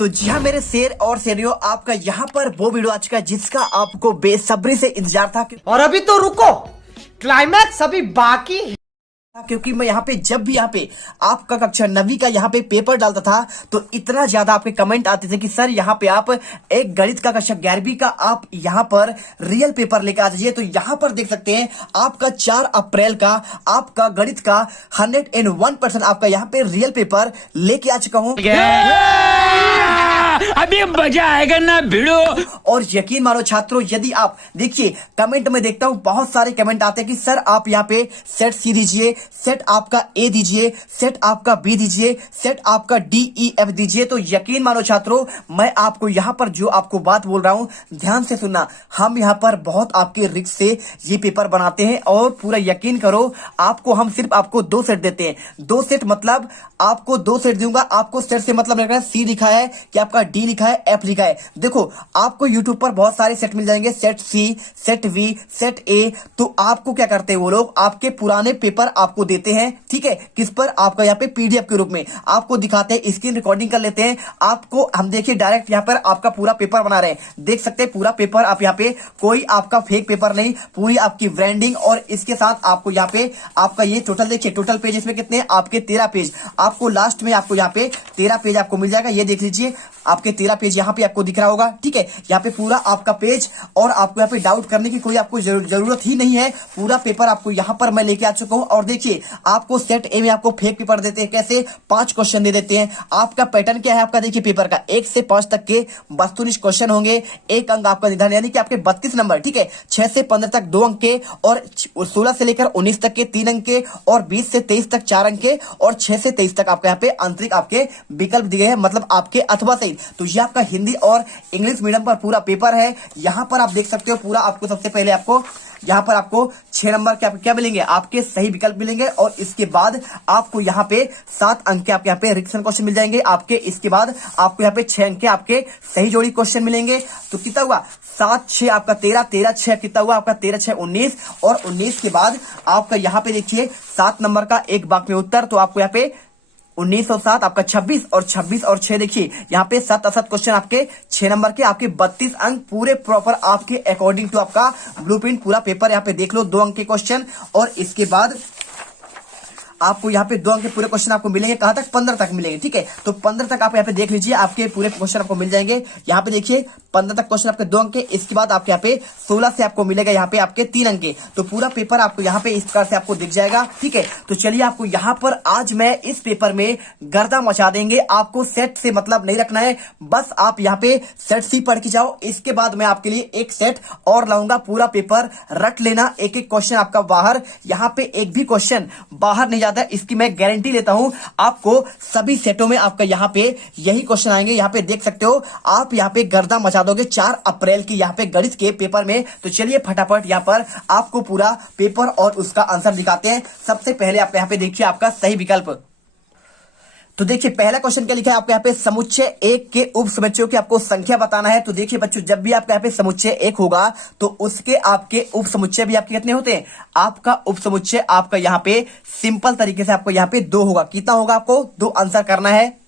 तो जी हाँ मेरे शेर और शेरियों, आपका यहाँ पर वो वीडियो आ चुका है जिसका आपको बेसब्री से इंतजार था। और अभी तो रुको, क्लाइमैक्स अभी बाकी है। क्योंकि मैं यहाँ पे जब भी यहाँ पे आपका कक्षा 9वीं का यहाँ पे पेपर डालता था तो इतना ज्यादा आपके कमेंट आते थे कि सर यहाँ पे आप एक गणित का कक्षा 11वीं का आप यहाँ पर रियल पेपर लेकर आ जाइए। तो यहाँ पर देख सकते हैं आपका 4 अप्रैल का आपका गणित का 101% आपका यहाँ पे रियल पेपर लेके आ चुका हूँ। अभी मजा आएगा ना भिड़ो। और यकीन मानो छात्रों, यदि आप देखिए कमेंट में देखता हूं बहुत सारे कमेंट आते हैं कि सर आप यहाँ पे सेट सी दीजिए, सेट आपका ए दीजिए, सेट आपका बी दीजिए, सेट आपका डी ई एफ दीजिए। तो यकीन मानो छात्रों, मैं आपको यहाँ पर जो आपको बात बोल रहा हूं ध्यान से सुनना। हम यहाँ पर बहुत आपके रिस्क से ये पेपर बनाते हैं और पूरा यकीन करो आपको हम सिर्फ आपको 2 सेट देते हैं। 2 सेट मतलब आपको 2 सेट दूंगा। आपको सेट से मतलब रखना है सी लिखा है कि आपका डी लिखा है, एफ लिखा है। देखो आपको यूट्यूब पर बहुत सारे सेट मिल जाएंगे, set C, set V, set A. तो आपको क्या करते हैं वो लोग आपके पुराने पेपर आपको देते हैं, ठीक है, किस पर आपका यहाँ पे पीडीएफ के रूप में आपको दिखाते हैं, स्क्रीन रिकॉर्डिंग कर लेते हैं। आपको हम देखिए डायरेक्ट यहाँ पर आपका पूरा पेपर बना रहे हैं, देख सकते हैं पूरा पेपर। आप यहाँ पे कोई आपका फेक पेपर नहीं, पूरी आपकी ब्रांडिंग। और इसके साथ आपको यहाँ पे आपका ये टोटल देखिए, टोटल पेज इसमें कितने आपके 13 पेज। आपको लास्ट में आपको यहाँ पे 13 पेज आपको मिल जाएगा। ये देख लीजिए आपके 13 पेज यहाँ पे आपको दिख रहा होगा, ठीक है। यहाँ पे पूरा आपका पेज और आपको यहाँ पे डाउट करने की कोई आपको जरूरत ही नहीं है। पूरा पेपर आपको यहाँ पर मैं लेके आ चुका हूँ। और देखिए आपको सेट ए में आपको फेक पेपर देते हैं, कैसे 5 क्वेश्चन दे देते हैं। आपका पैटर्न क्या है आपका देखिए पेपर का 1 से 5 तक के वस्तुनिष्ठ क्वेश्चन होंगे। 1 अंक आपका निर्धारण, यानी कि आपके 32 नंबर, ठीक है। 6 से 15 तक 2 अंक के, और 16 से लेकर 19 तक के 3 अंक के, और 20 से 23 तक 4 अंक के, और 6 से 23 तक आपके यहाँ पे आंतरिक आपके विकल्प दिए हैं, मतलब आपके अथवा सही। तो ये आपका हिंदी और इंग्लिश मीडियम पर पूरा पेपर है। यहाँ पर आप देख सकते हो पूरा आपको सबसे पहले आपको यहाँ पर आपको 6 नंबर के क्या मिलेंगे, आपके सही विकल्प मिलेंगे। और इसके बाद आपको यहाँ पे 7 अंक के आपके यहाँ पे रिक्शन क्वेश्चन मिल जाएंगे आपके। इसके बाद आपको यहाँ पे 6 अंक के आपके सही जोड़ी क्वेश्चन मिलेंगे। तो कितना हुआ 7 6 आपका 13, 13 6 कितना हुआ आपका 13 6 19, और 19 के बाद आपका यहाँ पे देखिए 7 नंबर का एक वाक्य में उत्तर। तो आपको यहाँ पे 1907 आपका 26, और 26 और 6 देखिए यहाँ पे 7 असत क्वेश्चन आपके 6 नंबर के, आपके 32 अंक पूरे प्रॉपर आपके अकॉर्डिंग टू आपका ब्लूप्रिंट पूरा पेपर। यहाँ पे देख लो 2 अंक के क्वेश्चन। और इसके बाद आपको यहाँ पे 2 अंक के पूरे क्वेश्चन आपको मिलेंगे, कहां तक 15 तक मिलेंगे, ठीक है। तो 15 तक आप यहाँ पे देख लीजिए आपके पूरे क्वेश्चन आपको मिल जाएंगे। यहाँ पे देखिए 15 तक क्वेश्चन आपके 2 अंक के। इसके बाद आपके यहाँ पे 16 से आपको मिलेगा यहाँ पे आपके 3 अंक के। तो पूरा पेपर आपको यहाँ पे इस प्रकार से आपको दिख जाएगा, ठीक है। तो चलिए आपको यहाँ पर आज मैं इस पेपर में गर्दा मचा देंगे। आपको सेट से मतलब नहीं रखना है, बस आप यहाँ पे सेट सी पढ़ के जाओ। इसके बाद मैं आपके लिए एक सेट और लाऊंगा, पूरा पेपर रट लेना। एक एक क्वेश्चन आपका बाहर, यहाँ पे एक भी क्वेश्चन बाहर नहीं, इसकी मैं गारंटी लेता हूं। आपको सभी सेटों में आपका यहाँ पे यही क्वेश्चन आएंगे। यहाँ पे देख सकते हो आप यहाँ पे गर्दा मचा दोगे 4 अप्रैल की यहाँ पे गणित के पेपर में। तो चलिए फटाफट यहाँ पर आपको पूरा पेपर और उसका आंसर दिखाते हैं। सबसे पहले आप यहाँ पे देखिए आपका सही विकल्प। तो देखिए पहला क्वेश्चन क्या लिखा है आपके यहाँ पे, समुच्चय 1 के उप समुच्चयों की आपको संख्या बताना है। तो देखिए बच्चों, जब भी आपके यहाँ पे समुच्चय 1 होगा तो उसके आपके उप समुच्चय भी आपके कितने होते हैं। आपका उप समुच्चय आपका यहाँ पे सिंपल तरीके से आपको यहाँ पे 2 होगा। कितना होगा, आपको 2 आंसर करना है।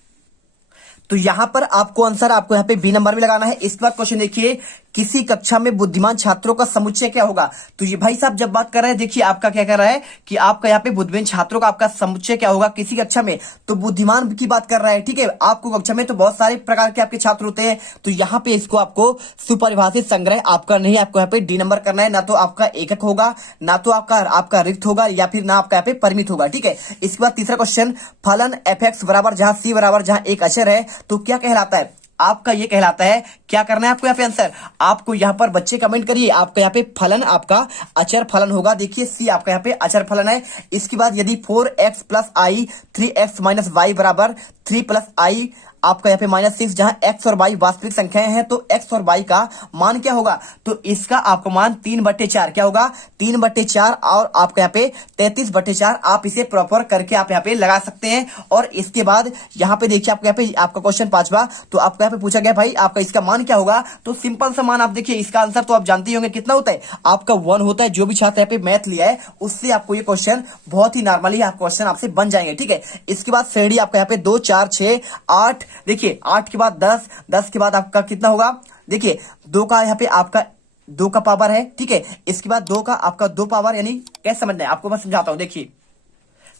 तो यहां पर आपको आंसर आपको यहाँ पे बी नंबर भी लगाना है। इसके बाद क्वेश्चन देखिए, किसी कक्षा में बुद्धिमान छात्रों का समुच्चय क्या होगा। तो ये भाई साहब जब बात कर रहे हैं, देखिए आपका क्या कर रहा है कि आपका यहाँ पे बुद्धिमान छात्रों का आपका समुच्चय क्या होगा किसी कक्षा में, तो बुद्धिमान की बात कर रहा है, ठीक है। आपको कक्षा में तो बहुत सारे प्रकार के आपके छात्र होते हैं। तो यहाँ पे इसको आपको सुपरिभाषित संग्रह आपका नहीं, आपको यहाँ पे डी नंबर करना है। ना तो आपका एकक होगा, ना तो आपका रिक्त होगा, या फिर ना आपका यहाँ पे परिमित होगा, ठीक है। इसके बाद तीसरा क्वेश्चन, फलन f(x) बराबर जहां c बराबर जहां एक अचर है तो क्या कहलाता है। आपका ये कहलाता है, क्या करना है आपको यहाँ पे आंसर। आपको यहाँ पर बच्चे कमेंट करिए, आपका यहाँ पे फलन आपका अचर फलन होगा। देखिए सी आपका यहाँ पे अचर फलन है। इसके बाद यदि 4x + i 3x - y बराबर 3 + i आपका यहाँ पे -6, जहां x और y वास्तविक संख्याएं हैं तो x और y का मान क्या होगा। तो इसका आपको मान 3/4 क्या होगा, 3/4, और आपका यहाँ पे 33/4। आप इसे प्रॉपर करके आप यहाँ पे लगा सकते हैं। और इसके बाद यहाँ पे देखिए आपको यहाँ पे आपका क्वेश्चन 5वां, तो आपको यहाँ पे पूछा गया भाई आपका इसका मान क्या होगा। तो सिंपल सा मान आप देखिए, इसका आंसर तो आप जानते ही होंगे कितना होता है, आपका 1 होता है। जो भी छात्र यहाँ पे मैथ लिया है उससे आपको ये क्वेश्चन बहुत ही नॉर्मली क्वेश्चन आपसे बन जाएंगे, ठीक है। इसके बाद श्रेणी आपका यहाँ पे 2 4 6 8 देखिए 8 के बाद 10, 10 के बाद आपका कितना होगा, देखिए 2 का यहाँ पे आपका 2 का पावर है, ठीक है। इसके बाद 2 का आपका 2 पावर, यानी कैसे समझना है आपको मैं समझाता हूं। देखिए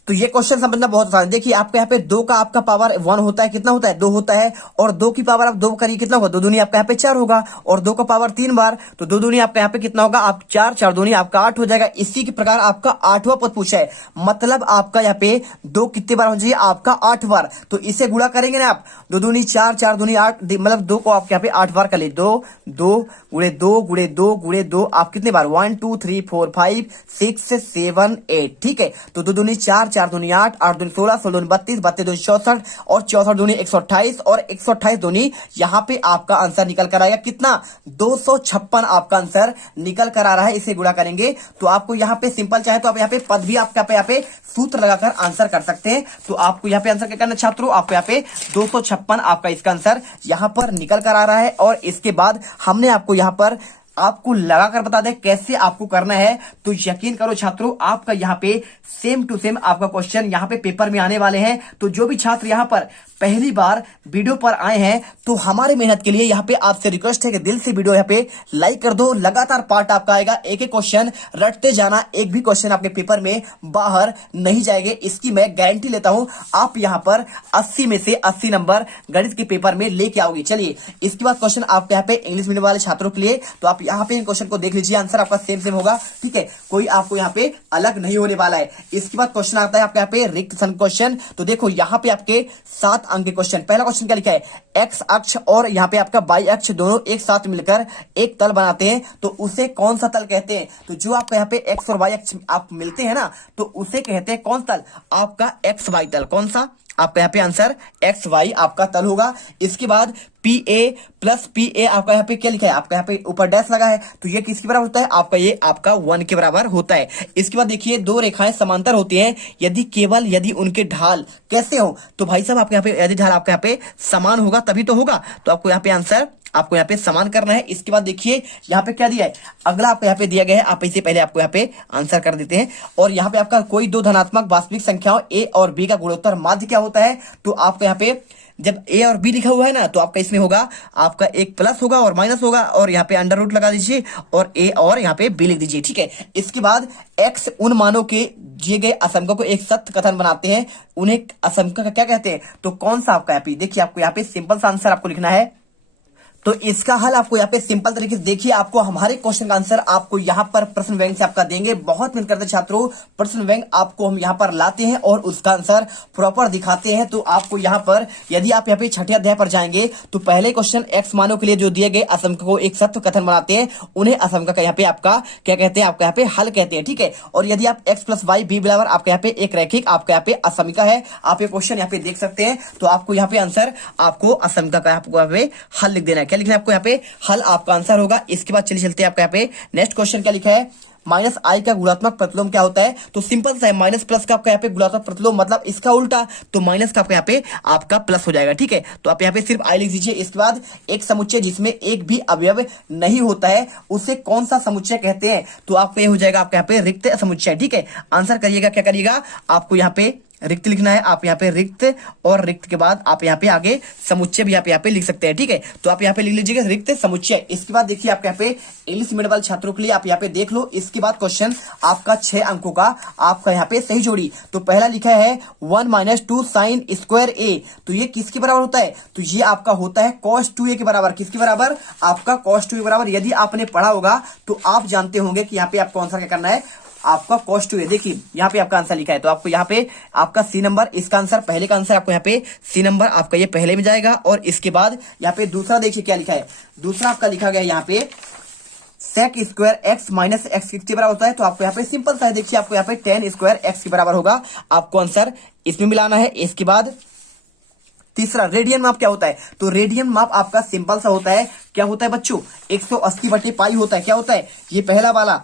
तो ये क्वेश्चन समझना बहुत आसान है। देखिए आपके यहाँ पे 2 का आपका पावर 1 होता है, कितना होता है 2 होता है, और 2 की पावर आप 2 करिए कितना होगा 2 दूनी आपका यहाँ पे 4 होगा, और 2 का पावर 3 बार तो 2 दूनी आपका यहाँ पे कितना होगा आप 4, 4 दूनी आपका 8 हो जाएगा। इसी के प्रकार आपका 8वां पद पूछा है, मतलब आपका यहाँ पे 2 कितने बार होना चाहिए आपका 8 बार। तो इसे गुणा करेंगे ना आप, 2 दूनी 4, 4 दूनी 8, मतलब 2 को आपके यहाँ पे 8 बार कर ले, 2 2 गुणे 2 गुणे 2 गुणे 2 आप कितने बार 1 2 3 4 5 6 7 8, ठीक है। तो 2 दूनी 4, 4 दूनी 8, 8 दूनी 16, 16 दूनी 32, 32 दूनी 64 और 64 दूनी 128 और 128 दूनी यहाँ पे आपका आंसर निकल कर आएगा कितना 256 आपका आंसर निकल कर आ रहा है। इसे गुणा करेंगे तो आपको यहाँ पे सिंपल चाहे तो आप यहाँ पे पद भी आपका यहाँ पे सूत्र लगाकर आंसर कर सकते हैं। तो आपको यहाँ पे आंसर क्या करना छात्रों, आपको यहाँ पे 256 आपका इसका आंसर यहाँ पर निकल कर आ रहा है। और इसके बाद हमने आपको यहाँ पर आपको लगाकर बता दें कैसे आपको करना है, तो यकीन करो छात्रों आपका यहाँ पे सेम टू सेम आपका क्वेश्चन यहाँ पे पेपर में आने वाले हैं। तो जो भी छात्र यहाँ पर पहली बार वीडियो पर आए हैं तो हमारी मेहनत के लिए यहाँ पे आपसे रिक्वेस्ट है कि दिल से वीडियो यहाँ पे लाइक कर दो। लगातार पार्ट आपका आएगा, एक एक क्वेश्चन रटते जाना, एक भी क्वेश्चन आपके पेपर में बाहर नहीं जाएंगे, इसकी मैं गारंटी लेता हूं। आप यहाँ पर 80 में से 80 नंबर गणित के पेपर में लेके आओगे। चलिए इसके बाद क्वेश्चन आपके यहाँ पे इंग्लिश मीडियम वाले छात्रों के लिए, तो आप यहाँ पे इन क्वेश्चन को देख लीजिए, आंसर आपका सेम सेम होगा, ठीक है, कोई आपको यहाँ पे अलग नहीं होने वाला है। इसके बाद क्वेश्चन आता है आपके यहाँ पे रिक्त क्वेश्चन। तो देखो यहाँ पे आपके 7 अंक के क्वेश्चन, पहला क्वेश्चन क्या लिखा है, एक्स अक्ष और यहाँ पे आपका वाई अक्ष दोनों एक साथ मिलकर एक तल बनाते हैं, तो उसे कौन सा तल कहते हैं। तो जो आपका यहाँ पे एक्स और वाई अक्ष आप मिलते हैं ना, तो उसे कहते हैं कौन तल, आपका एक्स वाई तल। कौन सा, आपका यहाँ पे आंसर एक्स वाई आपका तल होगा। इसके बाद P A plus P A आपका यहाँ पे क्या लिखा है, आपका यहाँ पे ऊपर डैश लगा है, तो ये किसके बराबर होता है, आपका ये आपका 1 के बराबर होता है। इसके बाद देखिए 2 रेखाएं समांतर होती हैं यदि उनके ढाल कैसे हो, तो भाई साहब आपके यहाँ पे यदि ढाल आपके यहाँ पे समान होगा तभी तो होगा, तो आपको यहाँ पे आंसर आपको यहाँ पे समान करना है। इसके बाद देखिए यहाँ पे क्या दिया है, अगला आपको यहाँ पे दिया गया है, आप इसे पहले आपको यहाँ पे आंसर कर देते हैं। और यहाँ पे आपका कोई 2 धनात्मक वास्तविक संख्याओं ए और बी का गुणोत्तर माध्य क्या होता है, तो आपको यहाँ पे जब ए और बी लिखा हुआ है ना, तो आपका इसमें होगा आपका एक प्लस होगा और माइनस होगा, और यहाँ पे अंडर रूट लगा दीजिए और ए और यहाँ पे बी लिख दीजिए, ठीक है। इसके बाद एक्स उन मानों के दिए गए असंख्यों को एक सत्य कथन बनाते हैं, उन्हें असंख्य का क्या कहते हैं, तो कौन सा आपका यहाँ पे, देखिए आपको यहाँ पे सिंपल सा आंसर आपको लिखना है। तो इसका हल आपको यहाँ पे सिंपल तरीके से देखिए, आपको हमारे क्वेश्चन का आंसर आपको यहाँ पर प्रश्न बैंक से आपका देंगे। बहुत मेहनत करते छात्रों, प्रश्न बैंक आपको हम यहाँ पर लाते हैं और उसका आंसर प्रॉपर दिखाते हैं। तो आपको यहाँ पर यदि आप यहाँ पे छठे अध्याय पर जाएंगे तो पहले क्वेश्चन एक्स मानों के लिए जो दिए गए असंख्य को एक सत्य कथन बनाते हैं, उन्हें असंख्य का यहाँ पे आपका क्या कहते हैं, आपका यहाँ पे हल कहते हैं, ठीक है। और यदि आप एक्स प्लस वाई बी बराबर आपके यहाँ पे एक रैखिक आपका यहाँ पे असमिका है, आप ये क्वेश्चन यहाँ पे देख सकते हैं, तो आपको यहाँ पे आंसर आपको असमिका का आपको यहाँ पे हल लिख देना है। क्या लिखना है आपको यहाँ पे, हल आपका आंसर होगा। इसके बाद चलिए चलते हैं आपका यहाँ पे नेक्स्ट क्वेश्चन क्या लिखा है, माइनस आई का गुणात्मक प्रतिलोम क्या होता है, तो सिंपल सा है, माइनस प्लस का आपका यहाँ पे गुणात्मक प्रतिलोम मतलब इसका उल्टा, तो माइनस का आपका यहाँ पे आपका प्लस हो जाएगा, ठीक है। तो आप यहाँ पे सिर्फ आई लिख दीजिए। इसके बाद एक समुच्चय जिसमें एक भी अवयव नहीं होता है उसे कौन सा समुच्चय कहते हैं, तो आपका ये हो जाएगा आपका यहाँ पे रिक्त समुच्चय, ठीक है। आंसर करिएगा, क्या करिएगा, आपको यहाँ पे रिक्त लिखना है, आप यहाँ पे रिक्त, और रिक्त के बाद आप यहाँ पे आगे समुच्चय भी आप यहाँ पे लिख सकते हैं, ठीक है। तो आप यहाँ पे लिख लीजिएगा रिक्त समुच्चय। इसके बाद देखिए आपके यहाँ पे इंग्लिश मीडियम वाले छात्रों के लिए आप यहाँ पे देख लो। इसके बाद क्वेश्चन आपका 6 अंकों का आपका यहाँ पे सही जोड़ी, तो पहला लिखा है 1 - 2 साइन स्क्वायर ए, तो ये किसके बराबर होता है, तो ये आपका होता है cos 2a के बराबर। किसके बराबर, आपका cos 2a के बराबर। यदि आपने पढ़ा होगा तो आप जानते होंगे कि यहाँ पे आपको आंसर क्या करना है, आपका cos 2a। देखिए यहाँ पे आपका आंसर लिखा है, तो आपको यहाँ पे आपका सी नंबर, इसका आंसर पहले का आंसर आपको यहाँ पे सी नंबर आपका ये पहले में जाएगा। और इसके बाद यहाँ पे दूसरा देखिए क्या लिखा है, दूसरा आपका लिखा गया यहाँ पे sec square x minus x किसके बराबर होता है, तो आपको यहाँ पे सिंपल सा है, देखिए आपको यहाँ पे tan स्क्वायर एक्स के बराबर होगा, आपको आंसर इसमें मिलाना है। इसके बाद तीसरा रेडियन माप क्या होता है, तो रेडियन माप आपका सिंपल सा होता है, क्या होता है बच्चों, 180/पाई होता है। क्या होता है, ये पहला वाला,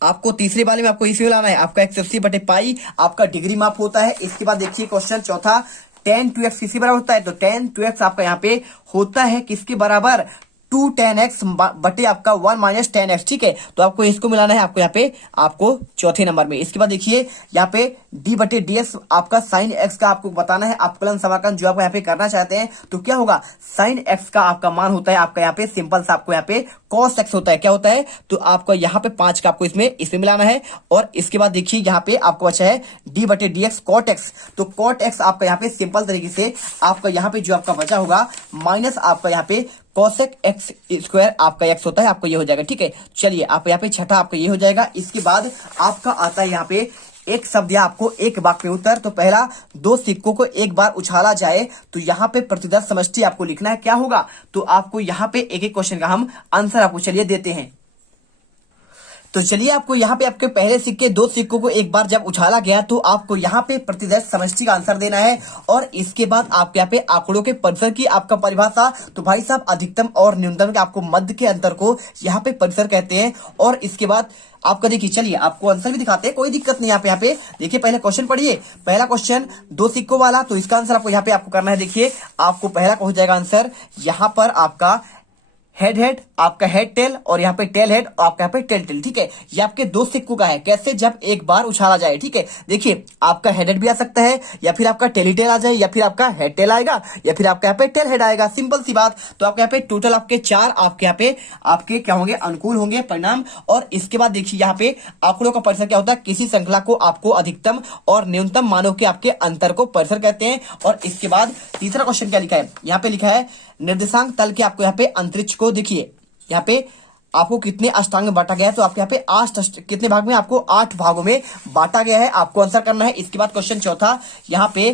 आपको तीसरे वाले में आपको इसमें लाना है, आपका 180/पाई आपका डिग्री माप होता है। इसके बाद देखिए क्वेश्चन चौथा, tan 2x किसके बराबर होता है, तो tan 2x आपका यहाँ पे होता है किसके बराबर, 2 10x बटे आपका 1 माइनस 10x, ठीक है। तो आपको इसको मिलाना है आपको यहाँ पे आपको चौथे नंबर में। इसके बाद देखिए यहाँ पे d बटे dx आपका साइन x का आपको बताना है अवकलन समाकलन जो आप यहाँ पे करना चाहते हैं। तो क्या होगा, साइन x का आपका मान होता है आपका यहाँ पे सिंपल सा आपको यहाँ पे cos x होता है। क्या होता है, तो आपको यहाँ पे 5 का आपको इसमें मिलाना है। और इसके बाद देखिए यहाँ पे आपको बचा है d बटे dx cot x। तो cot x आपका यहाँ पे सिंपल तरीके से आपका यहाँ पे जो आपका बचा होगा माइनस आपका यहाँ पे cosec x स्क्वायर आपका x होता है, आपको ये हो जाएगा, ठीक है। चलिए आप यहाँ पे छठा आपका ये हो जाएगा। इसके बाद आपका आता है यहाँ पे एक शब्द या आपको एक वाक्य में उत्तर। तो पहला, 2 सिक्कों को एक बार उछाला जाए, तो यहाँ पे प्रतिदर्श समष्टि आपको लिखना है। क्या होगा, तो आपको यहाँ पे एक एक क्वेश्चन का हम आंसर आपको चलिए देते हैं। तो चलिए आपको यहाँ पे आपके पहले सिक्के 2 सिक्कों को एक बार जब उछाला गया तो आपको यहाँ पे प्रतिदर्श समष्टि का आंसर देना है। और इसके बाद आपके यहाँ पे आंकड़ों के परिसर की आपका परिभाषा, तो भाई साहब अधिकतम और न्यूनतम के आपको मध्य के अंतर को यहाँ पे परिसर कहते हैं। और इसके बाद आपका देखिए, चलिए आपको आंसर भी दिखाते हैं, कोई दिक्कत नहीं। यहाँ पे देखिए पहले क्वेश्चन पढ़िए। पहला क्वेश्चन 2 सिक्कों वाला, तो इसका आंसर आपको यहाँ पे आपको करना है। देखिए आपको पहला हो जाएगा आंसर यहाँ पर आपका हेड आपका हेड टेल, और यहाँ पे टेल हेड और आपका यहाँ पे टेल टेल, ठीक है। ये आपके 2 सिक्कों का है, कैसे, जब एक बार उछाला जाए, ठीक है। देखिए आपका हेड भी आ सकता है, या फिर आपका टेली टेल आ जाए, या फिर आपका हेड टेल आएगा, या फिर आपका यहाँ पे टेल हेड आएगा, सिंपल सी बात। तो आपके यहाँ पे टोटल आपके 4 आपके यहाँ पे आपके क्या होंगे, अनुकूल होंगे परिणाम। और इसके बाद देखिए यहाँ पे आंकड़ों का परिसर क्या होता है, किसी श्रृंखला को आपको अधिकतम और न्यूनतम मानों के आपके अंतर को परिसर कहते हैं। और इसके बाद तीसरा क्वेश्चन क्या लिखा है, यहाँ पे लिखा है निर्देशांक तल के आपको यहाँ पे अंतरिक्ष को, देखिए यहाँ पे आपको कितने अष्टांग में बांटा गया है, तो आपके यहाँ पे 8 कितने भाग में, आपको 8 भागों में बांटा गया है, आपको आंसर करना है। इसके बाद क्वेश्चन चौथा, यहाँ पे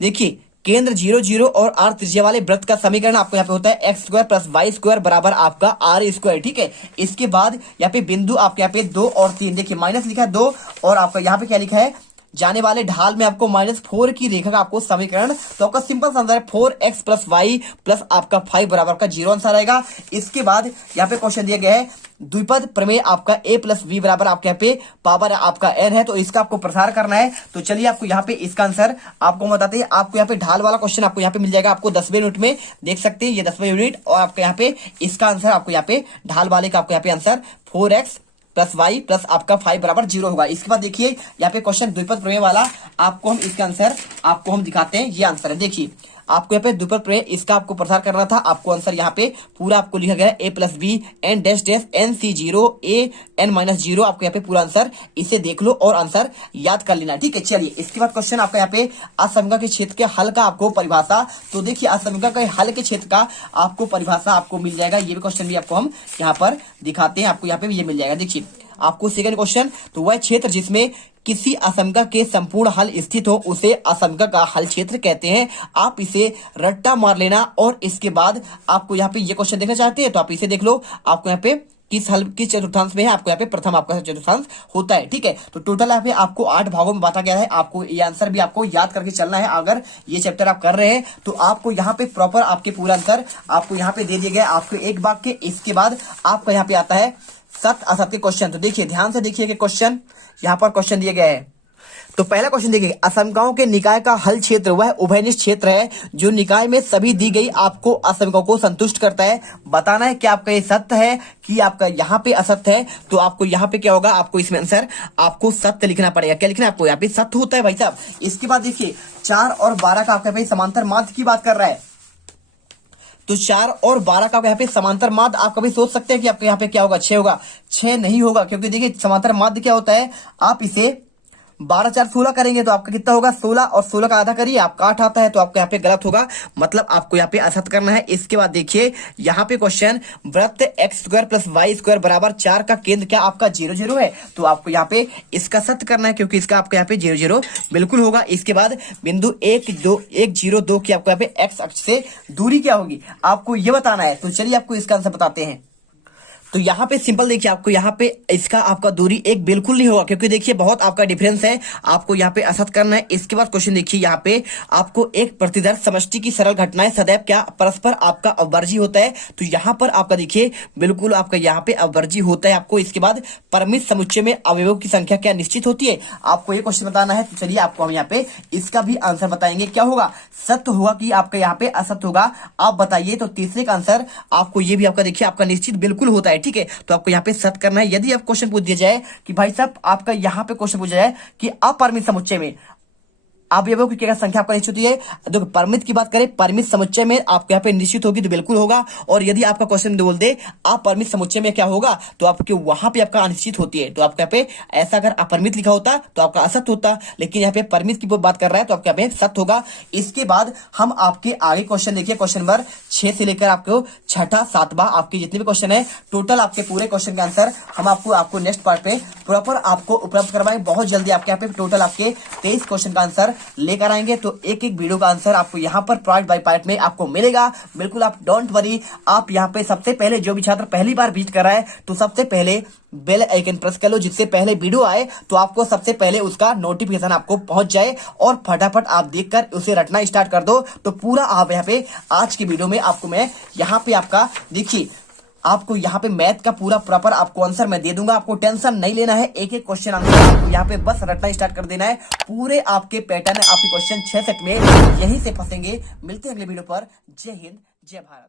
देखिए केंद्र 0 0 और r त्रिज्या वाले वृत्त का समीकरण आपको यहाँ पे होता है x square plus y square बराबर आपका r स्क्वायर, ठीक है। इसके बाद यहाँ पे बिंदु आपके यहाँ पे 2 और 3, देखिए माइनस लिखा है 2, और आपका यहाँ पे क्या लिखा है, जाने वाले ढाल में आपको -4 की रेखा का आपको समीकरण। तो आपका सिंपल सा आंसर है 4x प्लस वाई प्लस आपका 5 बराबर का 0 आंसर आएगा। इसके बाद यहाँ पे क्वेश्चन दिया गया है द्विपद प्रमेय आपका a प्लस v बराबर आपके यहाँ पे पावर आपका n है, तो इसका आपको प्रसार करना है। तो चलिए आपको यहाँ पे इसका आंसर आपको बताते हैं। आपको यहाँ पे ढाल वाला क्वेश्चन आपको यहाँ पे मिल जाएगा, आपको 10वें यूनिट में देख सकते हैं, ये 10वें यूनिट। और आपके यहाँ पे इसका आंसर आपको यहाँ पे ढाल वाले का आपको यहाँ पे answer 4x plus Y plus आपका 5 बराबर 0 होगा। इसके बाद देखिए यहाँ पे क्वेश्चन द्विपद प्रमेय वाला, आपको हम इसका आंसर आपको हम दिखाते हैं, ये आंसर है। देखिए आपको यहाँ पे द्विपद प्रमेय इसका आपको प्रसार करना था, आपको आंसर यहाँ पे पूरा आपको लिखा गया है a plus B n dash dash n C 0 a n minus 0, आपको यहाँ पे पूरा आंसर, इसे देख लो और आंसर याद कर लेना, ठीक है। चलिए इसके बाद क्वेश्चन आपका यहाँ पे असमीका के क्षेत्र के हल का आपको परिभाषा। तो देखिए असमीका के हल के क्षेत्र का आपको परिभाषा आपको मिल जाएगा, ये भी क्वेश्चन भी आपको हम यहाँ पर दिखाते हैं, आपको यहाँ पे ये मिल जाएगा। देखिए आपको सेकंड क्वेश्चन, तो वह क्षेत्र जिसमें किसी असमीका के संपूर्ण हल स्थित हो उसे असमीका का हल क्षेत्र कहते हैं। आप इसे रट्टा मार लेना। और इसके बाद आपको यहाँ पे ये क्वेश्चन देखना चाहते हैं तो आप इसे देख लो, आपको यहाँ पे किस हल किस चतुर्थांश में है, आपको यहाँ पे प्रथम आपका चतुर्थांश होता है, ठीक है। तो टोटल यहाँ पे आपको 8 भागों में बांटा गया है, आपको ये आंसर भी आपको याद करके चलना है। अगर ये चैप्टर आप कर रहे हैं तो आपको यहाँ पे प्रॉपर आपके पूरा आंसर आपको यहाँ पे दे दिया गया आपको एक वाक्य। इसके बाद आपका यहाँ पे आता है सत्य असत्य क्वेश्चन। तो देखिए ध्यान से देखिए कि क्वेश्चन यहाँ पर क्वेश्चन दिया गया है। तो पहला क्वेश्चन देखिए, असमीकाओं के निकाय का हल क्षेत्र वह उभयनिष्ठ क्षेत्र है जो निकाय में सभी दी गई आपको असमीकाओं को संतुष्ट करता है। बताना है कि आपका ये सत्य है कि आपका यहाँ पे असत्य है। तो आपको यहाँ पे क्या होगा, आपको इसमें आंसर आपको सत्य लिखना पड़ेगा। क्या लिखना है आपको, यहाँ पे सत्य होता है भाई साहब। इसके बाद देखिए 4 और 12 का आपका समांतर माध्य की बात कर रहा है। तो 4 और 12 का यहाँ पे समांतर माध्य आप कभी सोच सकते हैं कि आपके यहाँ पे क्या होगा, 6 होगा। 6 नहीं होगा, क्योंकि देखिए समांतर माध्य क्या होता है, आप इसे 12 4 16 करेंगे तो आपका कितना होगा 16, और 16 का आधा करिए आपका 8 आता है, तो आपको यहाँ पे गलत होगा, मतलब आपको यहाँ पे असत्य करना है। इसके बाद देखिए यहाँ पे क्वेश्चन वृत्त x square plus y square बराबर 4 का केंद्र क्या आपका 0 0 है, तो आपको यहाँ पे इसका सत्य करना है, क्योंकि इसका आपको यहाँ पे 0 0 बिल्कुल होगा। इसके बाद बिंदु 1 0 2 की आपको यहाँ पे x अक्ष से दूरी क्या होगी, आपको ये बताना है। तो चलिए आपको इसका आंसर बताते हैं। तो यहाँ पे सिंपल देखिए, आपको यहाँ पे इसका आपका दूरी एक बिल्कुल नहीं होगा, क्योंकि देखिए बहुत आपका डिफरेंस है। आपको यहाँ पे असत करना है। इसके बाद क्वेश्चन देखिए, यहाँ पे आपको एक प्रतिदर समष्टि की सरल घटनाएं सदैव क्या परस्पर आपका अवर्जी होता है। तो यहाँ पर आपका देखिए बिल्कुल आपका यहाँ पे अवर्जी होता है आपको। इसके बाद परिमित समुच्चय में अवयवों की संख्या क्या निश्चित होती है, आपको ये क्वेश्चन बताना है। तो चलिए आपको हम यहाँ पे इसका भी आंसर बताएंगे। क्या होगा, सत्य होगा कि आपका यहाँ पे असत्य होगा, आप बताइए। तो तीसरे का आंसर आपको ये भी आपका देखिए आपका निश्चित बिल्कुल होता है, ठीक है। तो आपको यहाँ पे सत्य करना है। यदि आप क्वेश्चन पूछ दिया जाए कि भाई साहब आपका यहाँ पे क्वेश्चन पूछा जाए कि अपरिमित समुच्चय में अवयवों की क्या संख्या आपका निश्चित होती है, देखो परिमित की बात करें, परिमित समुच्चय में आपके यहाँ पे निश्चित होगी तो बिल्कुल होगा। और यदि आपका क्वेश्चन बोल दे अपरिमित समुच्चय में क्या होगा, तो आपके वहां पे आपका अनिश्चित होती है। तो आपके यहाँ पे ऐसा अगर अपरिमित लिखा होता तो आपका असत्य होता, लेकिन यहाँ पे परिमित की बात कर रहा है तो आपके यहाँ पे सत्य होगा। इसके बाद हम आपके आगे क्वेश्चन देखिए, क्वेश्चन नंबर 6 से लेकर आपको छठा सातवां आपके जितने भी क्वेश्चन है, टोटल आपके पूरे क्वेश्चन के आंसर हम आपको नेक्स्ट पार्ट पे प्रॉपर आपको उपलब्ध करवाएंगे। बहुत जल्दी आपके यहाँ पे टोटल आपके 23 क्वेश्चन का आंसर लेकर आएंगे। तो एक एक वीडियो का आंसर आपको यहाँ पर पार्ट बाय पार्ट में आपको मिलेगा। बिल्कुल आप डोंट वरी। आप यहाँ पे सबसे पहले जो भी छात्र पहली बार विजिट कर रहा है तो सबसे पहले बेल आइकन प्रेस कर लो, जिससे पहले वीडियो आए तो आपको सबसे पहले उसका नोटिफिकेशन आपको पहुंच जाए और फटाफट आप देखकर उसे रटना स्टार्ट कर दो। तो पूरा आप यहाँ पे आज की वीडियो में आपको मैं यहाँ पे आपका देखिए आपको यहाँ पे मैथ का पूरा प्रॉपर आपको आंसर मैं दे दूंगा। आपको टेंशन नहीं लेना है, एक एक क्वेश्चन आंसर आपको यहाँ पे बस रटना स्टार्ट कर देना है। पूरे आपके पैटर्न आपके क्वेश्चन 6 सेट में यहीं से फंसेंगे। मिलते हैं अगले वीडियो पर। जय हिंद, जय भारत।